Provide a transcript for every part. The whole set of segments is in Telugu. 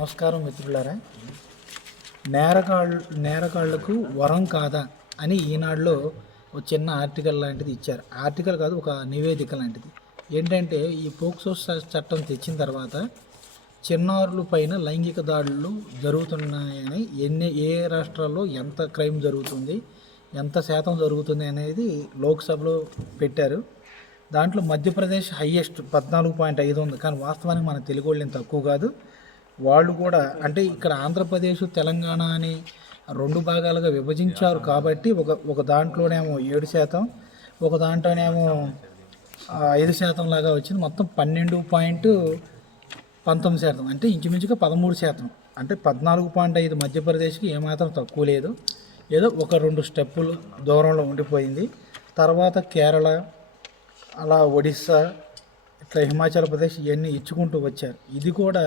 నమస్కారం మిత్రులారా. నేరగాళ్లకు వరం కాదా అని ఈనాడులో ఒక చిన్న ఆర్టికల్ లాంటిది ఇచ్చారు. ఆర్టికల్ కాదు, ఒక నివేదిక లాంటిది. ఏంటంటే ఈ పోక్సో చట్టం తెచ్చిన తర్వాత చిన్నారుల పైన లైంగిక దాడులు జరుగుతున్నాయని ఏ రాష్ట్రాల్లో ఎంత క్రైమ్ జరుగుతుంది, ఎంత శాతం జరుగుతుంది అనేది లోక్సభలో పెట్టారు. దాంట్లో మధ్యప్రదేశ్ హయ్యెస్ట్ 14.5 ఉంది. కానీ వాస్తవానికి మన తెలుగు వాళ్ళు ఏం తక్కువ కాదు. వాళ్ళు కూడా అంటే ఇక్కడ ఆంధ్రప్రదేశ్ తెలంగాణ అని 2 భాగాలుగా విభజించారు కాబట్టి ఒక దాంట్లోనేమో 7%, ఒక దాంట్లోనేమో 5% లాగా వచ్చింది. మొత్తం 12.19%, అంటే ఇంచుమించుగా 13%. అంటే 14.5 మధ్యప్రదేశ్కి ఏమాత్రం తక్కువ లేదు. ఏదో 1-2 స్టెప్పులు దూరంలో ఉండిపోయింది. తర్వాత కేరళ, అలా ఒడిస్సా, ఇట్లా హిమాచల్ ప్రదేశ్ ఇవన్నీ ఇచ్చుకుంటూ వచ్చారు. ఇది కూడా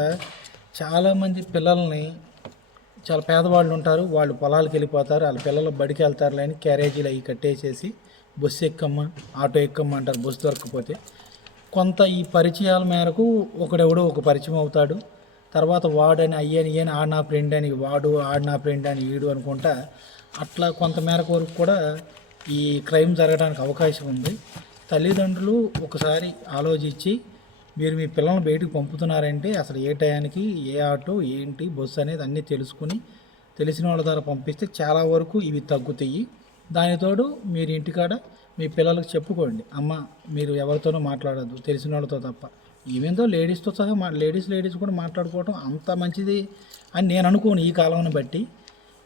చాలామంది పిల్లల్ని, చాలా పేదవాళ్ళు ఉంటారు, వాళ్ళు పొలాలకు వెళ్ళిపోతారు, వాళ్ళ పిల్లలు బడికి వెళ్తారు అని క్యారేజీలు అవి కట్టేసేసి బస్సు ఎక్కమ్మా, ఆటో ఎక్కమ్మా అంటారు బస్సు దొరకకపోతే. కొంత ఈ పరిచయాల మేరకు ఒకడెవడో ఒక పరిచయం అవుతాడు. తర్వాత వాడని అయ్యని ఆడ నా ఫ్రెండ్ అని వాడు, ఆడ నా ఫ్రెండ్ అని ఈడు అనుకుంటా అట్లా కొంత మేరకు వరకు కూడా ఈ క్రైమ్ జరగడానికి అవకాశం ఉంది. తల్లిదండ్రులు ఒకసారి ఆలోచించి మీరు మీ పిల్లల్ని బయటకు పంపుతున్నారంటే అసలు ఏ టయానికి ఏ ఆటో ఏంటి బస్సు అనేది అన్నీ తెలుసుకుని తెలిసిన వాళ్ళ ద్వారా పంపిస్తే చాలా వరకు ఇవి తగ్గుతాయి. దానితోడు మీరు ఇంటికాడ మీ పిల్లలకు చెప్పుకోండి, అమ్మ మీరు ఎవరితోనూ మాట్లాడద్దు తెలిసిన వాళ్ళతో తప్ప. ఈవెంతో లేడీస్తో సహా లేడీస్ కూడా మాట్లాడుకోవడం అంత మంచిది అని నేను అనుకోను ఈ కాలంని బట్టి.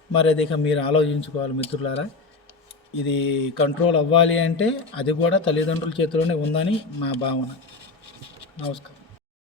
మరి అది ఇక మీరు ఆలోచించుకోవాలి మిత్రులారా. ఇది కంట్రోల్ అవ్వాలి అంటే అది కూడా తల్లిదండ్రుల చేతిలోనే ఉందని నా భావన. నమస్కారం.